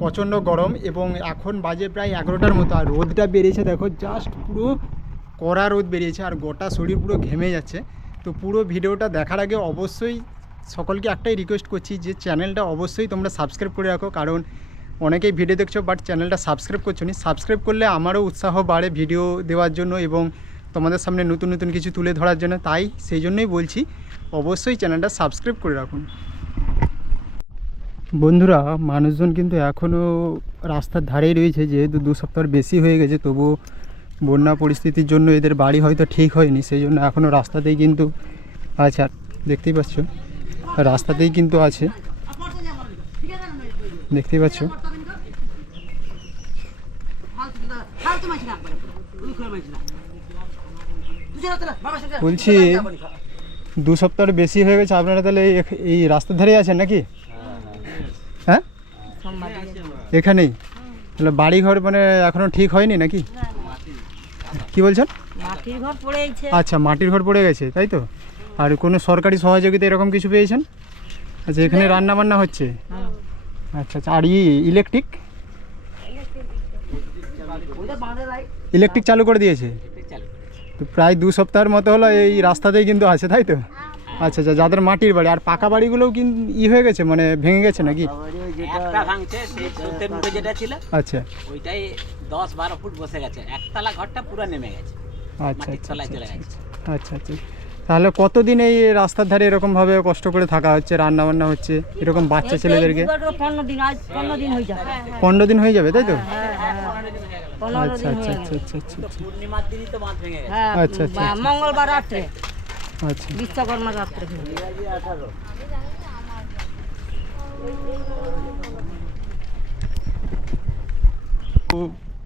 প্রচণ্ড গরম এবং এখন বাজে প্রায় এগারোটার মতো, আর রোদটা বেরিয়েছে দেখো জাস্ট পুরো কড়া রোদ বেরিয়েছে আর গোটা শরীর পুরো ঘেমে যাচ্ছে। তো পুরো ভিডিওটা দেখার আগে অবশ্যই সকলকে একটাই রিকোয়েস্ট করছি যে চ্যানেলটা অবশ্যই তোমরা সাবস্ক্রাইব করে রাখো, কারণ অনেকেই ভিডিও দেখছ বাট চ্যানেলটা সাবস্ক্রাইব করছ নি। সাবস্ক্রাইব করলে আমারও উৎসাহ বাড়ে ভিডিও দেওয়ার জন্য এবং তোমাদের সামনে নতুন নতুন কিছু তুলে ধরার জন্য। তাই সেই জন্যই বলছি, অবশ্যই চ্যানেলটা সাবস্ক্রাইব করে রাখুন। বন্ধুরা, মানুষজন কিন্তু এখনও রাস্তার ধারেই রয়েছে, যেহেতু দু সপ্তাহ বেশি হয়ে গেছে তবু বন্যা পরিস্থিতির জন্য এদের বাড়ি হয়তো ঠিক হয়নি, সেই জন্য এখনও রাস্তাতেই কিন্তু আছে, আর দেখতেই পাচ্ছ, রাস্তাতেই কিন্তু আছে। দেখতেই পাচ্ছ। বলছি, দু সপ্তাহের বেশি হয়ে গেছে, আপনারা তাহলে এই- রাস্তার ধারেই আছেন নাকি? এখানেই? তাহলে বাড়ি ঘর মানে এখনও ঠিক হয়নি নাকি? কি বলছেন? মাটির ঘর পড়েছে আচ্ছা মাটির ঘর পড়ে গেছে তাই তো? আর কোনো সরকারি সহযোগিতা এরকম কিছু পেয়েছেন? আচ্ছা এখানে রান্না বান্না হচ্ছে? আচ্ছা আচ্ছা আর ই ইলেকট্রিক? ইলেকট্রিক চালু করে দিয়েছে। তো প্রায় দু সপ্তাহের মতো হলো এই রাস্তাতেই কিন্তু আছে তাই তো? আচ্ছা আচ্ছা যাদের মাটির বাড়ি। আর পাকা বাড়িগুলোও কিন্তু ই হয়ে গেছে মানে ভেঙে গেছে নাকি? একটা ভাঙছে সেই চোদ্দের মুখে যেটা ছিল আচ্ছা। ওইটাই দশ বারো ফুট বসে গেছে। একতলা ঘরটা পুরো নেমে গেছে। আচ্ছা আচ্ছা আচ্ছা চলে আচ্ছা, গেছে। আচ্ছা আচ্ছা তাহলে কতদিন এই রাস্তার ধারে এরকমভাবে কষ্ট করে থাকা হচ্ছে রান্না বান্না হচ্ছে? এরকম বাচ্চা ছেলেদেরকে? পনেরো দিন আজ পনেরো দিন হয়ে যাবে পনেরো দিন হয়ে যাবে তাই তো? পনেরো আচ্ছা আচ্ছা আচ্ছা আচ্ছা আচ্ছা আচ্ছা। তো হ্যাঁ আচ্ছা, আচ্ছা, আচ্ছা। বিশ্বকর্মা রাত্রে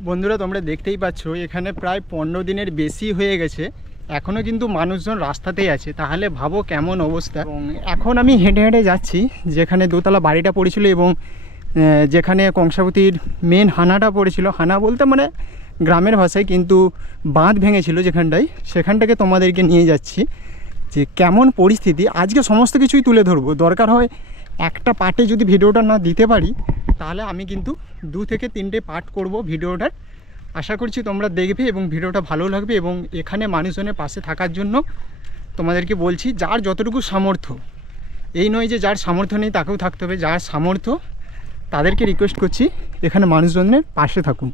বন্ধুরা তোমরা দেখতেই পাচ্ছ এখানে প্রায় পনেরো দিনের বেশি হয়ে গেছে। এখনও কিন্তু মানুষজন রাস্তাতেই আছে। তাহলে ভাবো কেমন অবস্থা। এবং এখন আমি হেঁটে হেঁটে যাচ্ছি যেখানে দোতলা বাড়িটা পড়েছিল এবং যেখানে কংসাবতীর মেন হানাটা পড়েছিল। হানা বলতে মানে গ্রামের ভাষায় কিন্তু বাঁধ ভেঙেছিল যেখানটায়। সেখানটাকে তোমাদেরকে নিয়ে যাচ্ছি। যে কেমন পরিস্থিতি, আজকে সমস্ত কিছুই তুলে ধরবো। দরকার হয় একটা পার্টে যদি ভিডিওটা না দিতে পারি, তাহলে আমি কিন্তু দু থেকে তিনটে পার্ট করব ভিডিওটার। আশা করছি তোমরা দেখবে এবং ভিডিওটা ভালো লাগবে এবং এখানে মানুষজনের পাশে থাকার জন্য তোমাদেরকে বলছি, যার যতটুকু সামর্থ্য, এই নয় যে যার সামর্থ্য নেই তাকেও থাকতে হবে, যার সামর্থ্য তাদেরকে রিকোয়েস্ট করছি, এখানে মানুষজনের পাশে থাকুন।